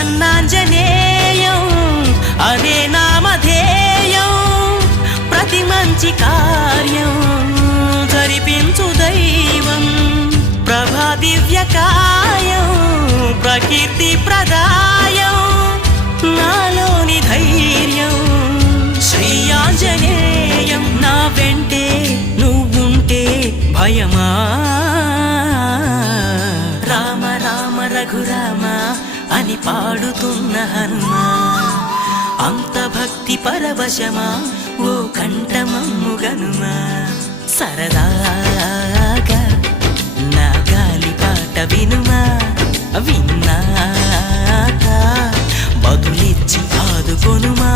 ప్రసన్నాంజనేయం అదే నామధేయం ప్రతి మంచి కార్యం జరిపించు దైవం ప్రభా దివ్యకాయం ప్రకీర్తి ప్రదాయం నాలోని ధైర్యం శ్రీ ఆంజనేయం నా వెంటే నువ్వుంటే భయమా రామ రామ రఘురామ అని పాడుతున్న హనుమా అంత భక్తి పరవశమా ఓ కంఠమమ్ము గనుమా సరదాగా నా గాలి పాట వినుమా విన్నాక బదులిచ్చి ఆదుకొనుమా